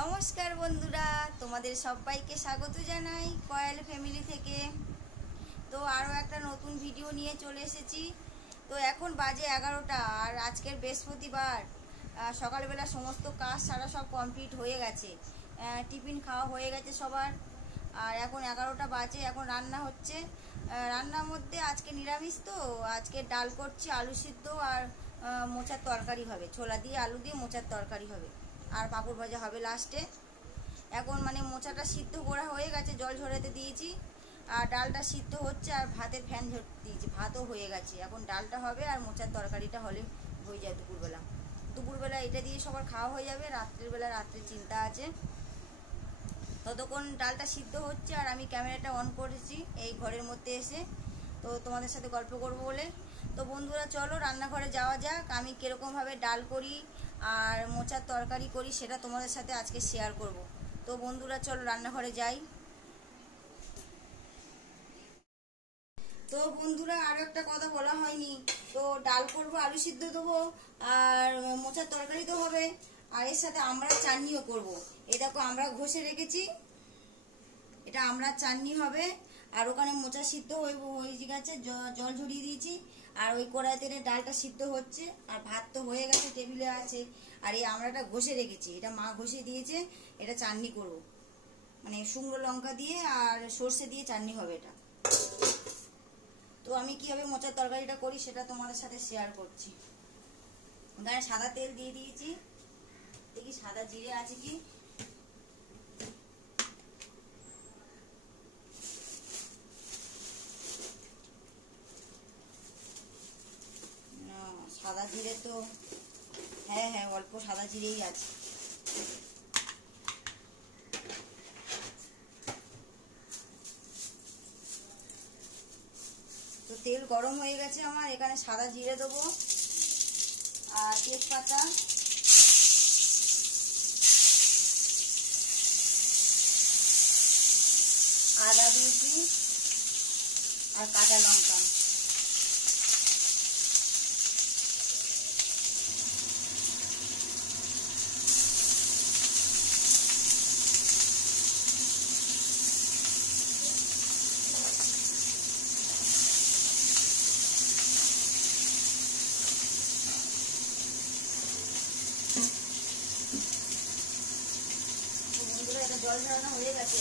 নমস্কার বন্ধুরা, তোমাদের সবাইকে স্বাগত জানাই কয়েল ফ্যামিলি থেকে। তো আরও একটা নতুন ভিডিও নিয়ে চলে এসেছি। তো এখন বাজে 11টা, আর আজকের বৃহস্পতিবার। সকালবেলা সমস্ত কাজ সারা সব কমপ্লিট হয়ে গেছে, টিফিন খাওয়া হয়ে গেছে সবার। আর এখন 11টা বাজে, এখন রান্না হচ্ছে। রান্নার মধ্যে আজকে নিরামিষ, তো আজকে ডাল করছি, আলু সিদ্ধ আর মোচার তরকারি হবে, ছোলা দিয়ে আলু দিয়ে মোচার তরকারি হবে, আর পাঁপড় ভাজা হবে লাস্টে। এখন মানে মোচাটা সিদ্ধ করা হয়ে গেছে, জল ঝরাতে দিয়েছি, আর ডালটা সিদ্ধ হচ্ছে, আর ভাতের ফ্যান ঝরতে দিয়েছি, ভাতও হয়ে গেছে। এখন ডালটা হবে আর মোচার তরকারিটা হলে হয়ে যায় দুপুরবেলা। দুপুরবেলা এটা দিয়ে সবার খাওয়া হয়ে যাবে, রাত্রিবেলা রাত্রে চিন্তা আছে। ততক্ষণ ডালটা সিদ্ধ হচ্ছে, আর আমি ক্যামেরাটা অন করেছি এই ঘরের মধ্যে এসে, তো তোমাদের সাথে গল্প করবো বলে। তো বন্ধুরা চলো রান্নাঘরে যাওয়া যাক, আমি কীরকমভাবে ডাল করি আর মোচার তরকারি করি সেটা তোমাদের সাথে আজকে শেয়ার করব। তো বন্ধুরা চলো রান্নাঘরে যাই। তো বন্ধুরা আরও একটা কথা বলা হয়নি, তো ডাল করবো, আলু সিদ্ধ দেবো, আর মোচার তরকারি তো হবে, আর এর সাথে আমরা চাটনিও করব। এই দেখো আমরা ঘষে রেখেছি, এটা আমরা চাটনি হবে। আর ওখানে মোচা সিদ্ধ হয়ে গেছে, জল ঝরিয়ে দিয়েছি, আর ওই কড়াই তেলে ডালটা সিদ্ধ হচ্ছে, আর ভাত তো হয়ে গেছে, টেবিলে আছে। আর এই আমড়াটা ঘষে রেখেছি, এটা মা ঘষে দিয়েছে, এটা চাটনি করব, মানে শুকনো লঙ্কা দিয়ে আর সর্ষে দিয়ে চাটনি হবে এটা। তো আমি কিভাবে মোচার তরকারিটা করি সেটা তোমাদের সাথে শেয়ার করছি। ওখানে সাদা তেল দিয়ে দিয়েছি, দেখি সাদা জিরে আছে কি। সাদা জিরে তো হ্যাঁ হ্যাঁ, অল্প সাদা জিরেই আছে। তো তেল গরম হয়ে গেছে আমার, এখানে সাদা জিরে দেবো, আর তেজপাতা, আদা দিয়েছি, আর কাঁচা লঙ্কা। জল ঝরানো হয়ে গেছে।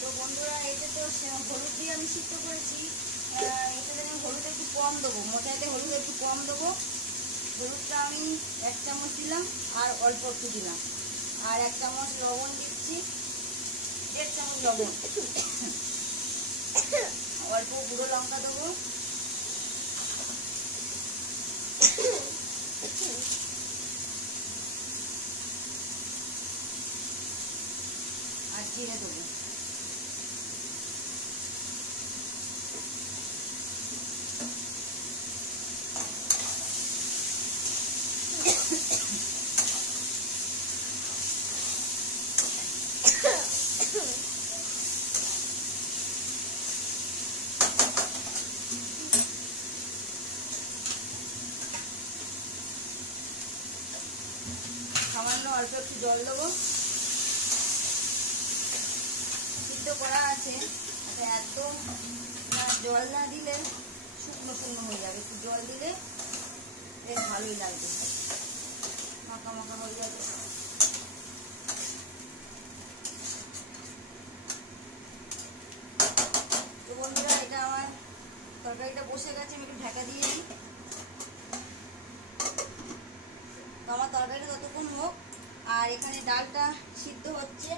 তো বন্ধুরা এটা তো হলুদ দিয়ে আমি সিদ্ধ করেছি, এটাতে আমি হলুদ একটু কম দেবো, মোচাতে হলুদ একটু কম দেবো। হলুদটা আমি 1 চামচ দিলাম, আর অল্প একটু দিলাম, আর 1 চামচ লবণ দিচ্ছি, 1.5 চামচ লবণ, অল্প গুঁড়ো লঙ্কা দেবো, আর জিরে দেবো। সামান্য অল্প একটু জল দেবো, সিদ্ধ করা আছে, এত জল না দিলে শুকনো শুকনো হয়ে যাবে, একটু জল দিলে বেশ ভালোই লাগবে, মাখা মাখা হয়ে যাবে। তো বন্ধুরা এটা আমার তরকারিটা বসে গেছে, আমি একটু ঢাকা দিয়ে দিই। তো আমার তরকারিটা ততক্ষণ হোক, আর এখানে ডালটা সিদ্ধ হচ্ছে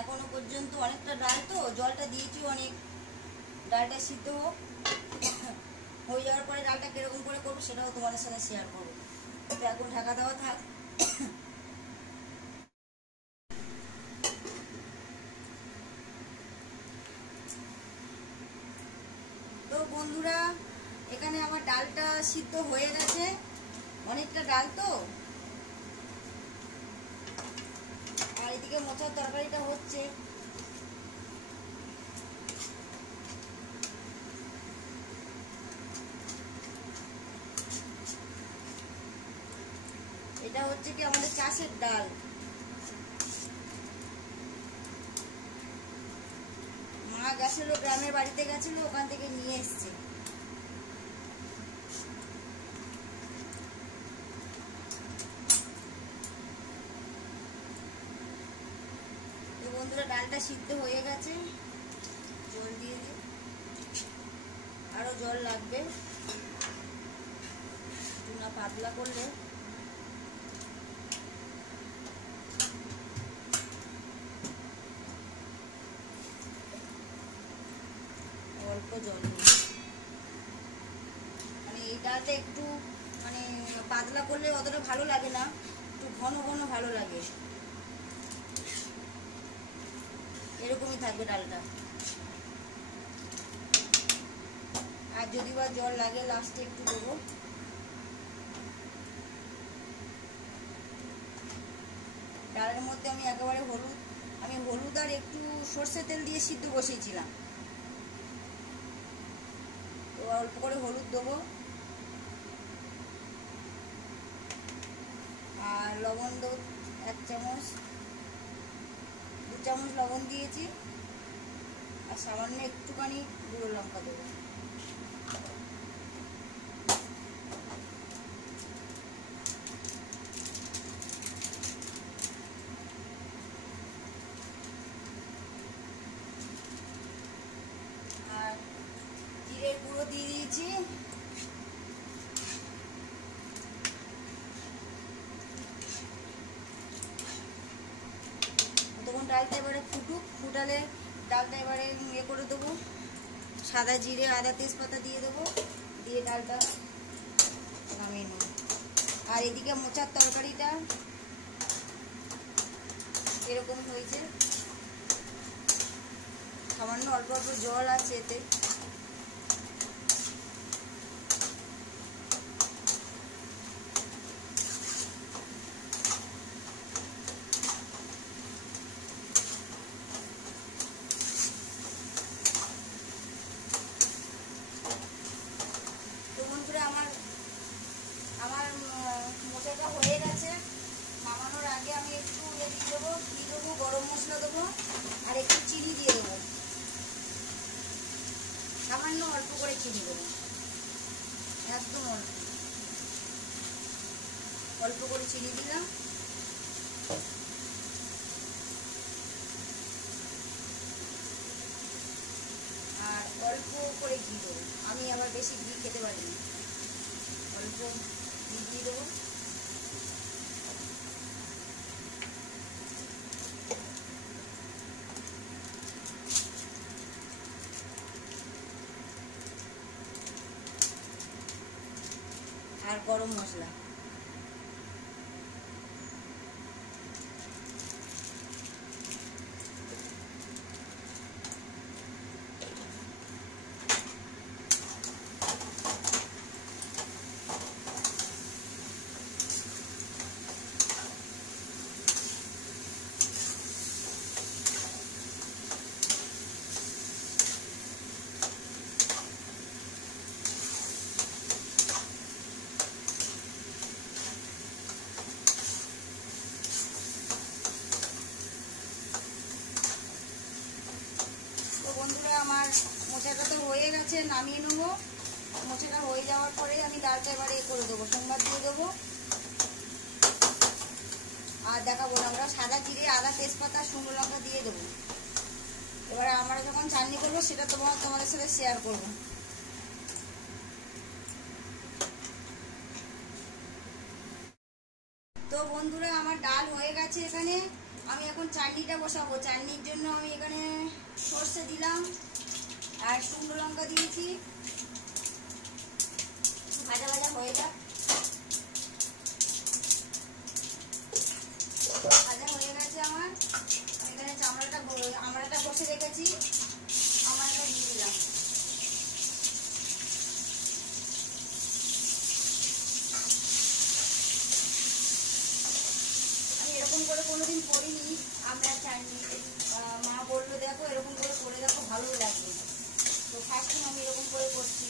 এখনো পর্যন্ত, অনেকটা ডাল তো জলটা দিয়েছি অনেক, ডালটা সিদ্ধ হোক, হয়ে যাওয়ার পরে ডালটা কিরকম করে করবো সেটাও তোমাদের সাথে শেয়ার করবো। তো এখন ঢাকা দেওয়া থাক। তো বন্ধুরা এখানে আমার ডালটা সিদ্ধ হয়ে গেছে, অনেকটা ডাল তো, আর এদিকে মোচার তরকারিটা হচ্ছে। এটা হচ্ছে কি আমাদের চাষের ডাল, মা গেছিল গ্রামের বাড়িতে গেছিল, ওখান থেকে নিয়ে এসছে। তো বন্ধুরা ডালটা সিদ্ধ হয়ে গেছে, জল দিয়ে দিই, আরো জল লাগবে, না পাতলা করলে অল্প জল দিই। মানে এই ডালটা একটু মানে পাতলা করলে অতটা ভালো লাগে না, একটু ঘন ঘন ভালো লাগে, এরকমই থাকবে ডালটা। আর যদি বা জল লাগে লাস্টে একটু দেবো। ডালের মধ্যে আমি একেবারে হলুদ আর একটু সর্ষের তেল দিয়ে সিদ্ধ বসিয়েছিলাম, তো অল্প করে হলুদ দেবো, আর লবণ দেবো 1 চামচ, 2 চামচ লবণ দিয়েছি, আর সামান্য একটুখানি গুঁড়ো লঙ্কা দেবো। আর জিরের গুঁড়ো দিয়ে দিয়েছি। তখন ডালটা এবারে ফুটালে ডালটা এবারে ইয়ে করে দেবো, সাদা জিরে আদা তেজপাতা দিয়ে দেবো, দিয়ে ডালটা নামিয়ে নেব। আর এদিকে মোচার তরকারিটা এরকম হয়েছে, সামান্য অল্প অল্প জল আছে এতে। তো বন্ধুরা আমার মোচাটা হয়ে গেছে, নামানোর আগে আমি একটু দিয়ে দেবো, গরম মশলা দেবো, আর একটু চিনি দিয়ে দেবো, সামান্য অল্প করে চিনি দেবো, একদম অল্প করে চিনি দিলাম। আর অল্প করে ঘি দেবো, আমি আবার বেশি ঘি খেতে পারি না, অল্প ঘি দিয়ে দেবো। আর গরম মশলা, বন্ধুরা আমার মোচাটা তো হয়ে গেছে, নামিয়ে নেবো। মোচাটা হয়ে যাওয়ার পরে আমি ডালটা এবারে করে দেবো, সোমবার দিয়ে দেবো। আর দেখাবো না, আমরা সাদা জিরে আদা তেজপাতা শুকনো লঙ্কা দিয়ে দেবো। এবারে আমরা যখন চাটনি করবো সেটা তোমাদের সাথে শেয়ার করবো। তো বন্ধুরা আমার ডাল হয়ে গেছে, এখানে আমি এখন চাটনিটা বসাবো। চাটনির জন্য আমি এখানে সর্ষে দিলাম আর শুকনো লঙ্কা দিয়েছি, ভাজা ভাজা হয়ে যাক। ভাজা হয়ে গেছে আমার, এখানে আমড়াটা বসে রেখেছি, আমড়াটা দিয়ে দিলাম। চাটনি। মা বললো দেখো এরকম করে দেখো ভালোই লাগবে। তো ফার্স্ট টাইম আমি এরকম করে করছি।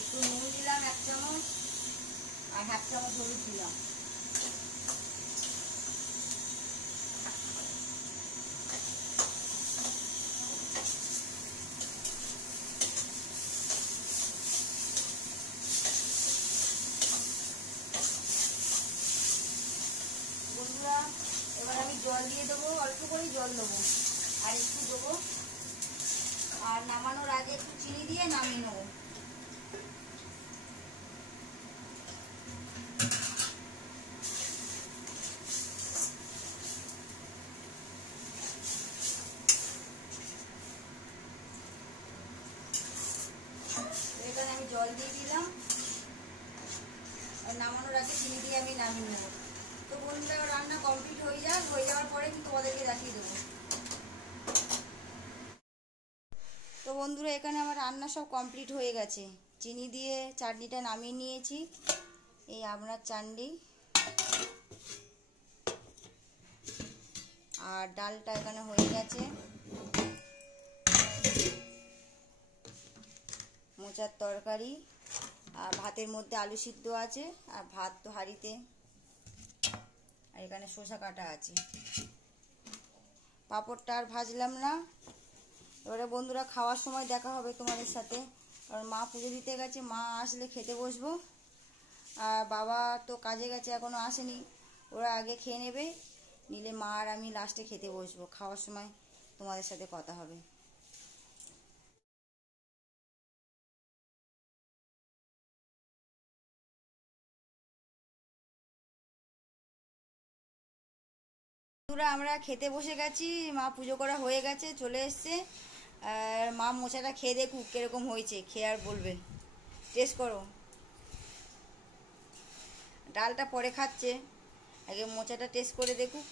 একটু নুন দিলাম 1 চামচ আর 1/2 চামচ হলুদ দিলাম। বন্ধুরা এবার আমি জল দিয়ে দেবো, অল্প করেই জল দেবো আর একটু দেবো। আর নামানোর আগে একটু চিনি দিয়ে নামিয়ে নেবো। এখানে আমি জল দিয়ে দিলাম আর নামানোর আগে চিনি দিয়ে আমি নামিয়ে নেবো। তো বন্ধুরা রান্না কমপ্লিট হয়ে যাওয়ার পরে আমি তোমাদেরকে দেখিয়ে দেবো। তো বন্ধুরা এখানে আমার রান্না সব কমপ্লিট হয়ে গেছে। চিনি দিয়ে চাটনিটা নামিয়ে নিয়েছি। এই আপনার চাটনি আর ডালটা এখানে হয়ে গেছে। মোচার তরকারি আর ভাতের মধ্যে আলু সিদ্ধ আছে আর ভাত তো হাঁড়িতে। আর এখানে শসা কাটা আছে। পাঁপড়টা আর ভাজলাম না। এবারে বন্ধুরা খাওয়ার সময় দেখা হবে তোমাদের সাথে। কারণ মা পুজো দিতে গেছে, মা আসলে খেতে বসবো। আর বাবা তো কাজে গেছে, এখনও আসেনি। ওরা আগে খেয়ে নেবে, নিলে মা আর আমি লাস্টে খেতে বসবো। খাওয়ার সময় তোমাদের সাথে কথা হবে। বন্ধুরা আমরা খেতে বসে গেছি। মা পুজো করা হয়ে গেছে, চলে এসছে। আর মা মোচাটা খেয়ে দেখুক কিরকম হয়েছে, খেয়ে আর বলবে। টেস্ট করো। ডালটা পরে খাচ্ছে, আগে মোচাটা টেস্ট করে দেখুক।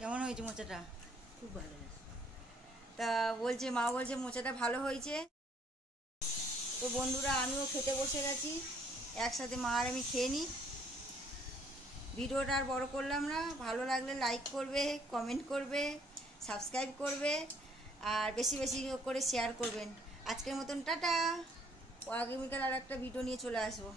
কেমন হয়েছে মোচাটা? খুব ভালো হয়েছে। তা বলছে, মা বলছে মোচাটা ভালো হয়েছে। তো বন্ধুরা আমিও খেতে বসে গেছি, একসাথে মা আর আমি খেয়ে নিই। ভিডিওটা আর বড় করলাম না। ভালো লাগলে লাইক করবে, কমেন্ট করবে, সাবস্ক্রাইব করবে আর বেশি বেশি করে শেয়ার করবেন। আজকের মতন টাটা। আগামীকাল আর একটা ভিডিও নিয়ে চলে আসবো।